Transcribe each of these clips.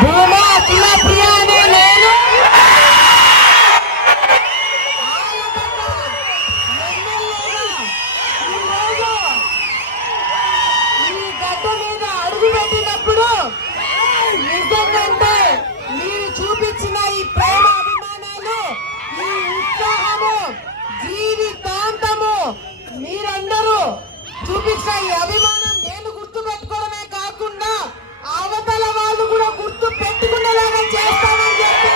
భూమా అఖిలప్రియ అనే నేను ఈ గడ్డ మీద అడుగు పెట్టినప్పుడు నిజంగా మీరు చూపించిన ఈ ప్రేమ అభిమానాలు, ఈ ఉత్సాహము, జీవితాంతము మీరందరూ చూపించిన ఈ అభిమానం నేను గుర్తు పెట్టుకోవడమే కాకుండా అవతల వాళ్ళు కూడా గుర్తు పెట్టుకునేలాగా చేస్తానని చెప్పి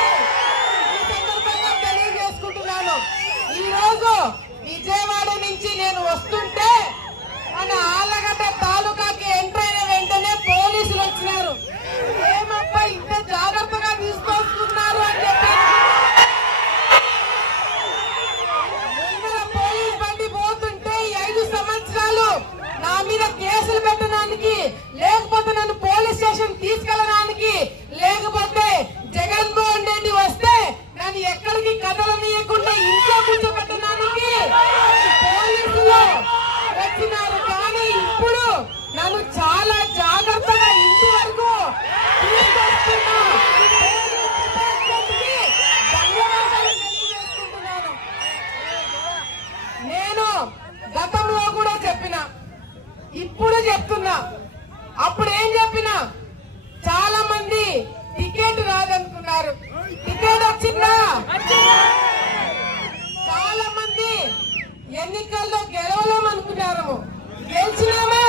ఈ సందర్భంగా తెలియజేసుకుంటున్నాను. ఈ రోజు విజయవాడ నుంచి నేను వస్తుంటే మన ఆలగడ్డ తాలూకాకి ఎంటర్ అయిన వెంటనే పోలీసులు వచ్చినారు. ఏమప్పా ఇంత జాగ్రత్తగా తీసుకొస్తున్నారు అని చెప్పి పోలీస్ బండి పోతుంటే 5 సంవత్సరాలు నా మీద కేసులు పెట్టడానికి, లేకపోతే నన్ను పోలీస్ స్టేషన్ తీసుకెళ్ళడానికి, లేకపోతే జగన్మోహన్ రెడ్డి వస్తే నన్ను ఎక్కడికి కదలనీయకుండా ఇంట్లో కూర్చోబెట్టడానికి పోలీసులు వచ్చినారు. కానీ ఇప్పుడు నన్ను చాలా జాగ్రత్తగా ఇంటి వరకు తీసుకొస్తున్నా. ధన్యవాదాలు తెలియజేసుకుంటున్నాను. నేను గతంలో కూడా చెప్పిన, ఇప్పుడు చెప్తున్నా, అప్పుడు ఏం చెప్పినా చాలా మంది టికెట్ రాదనుకున్నారు. టికెట్ వచ్చిందా? చాలా మంది ఎన్నికల్లో గెలవలేమనుకున్నారు. గెలిచినామా?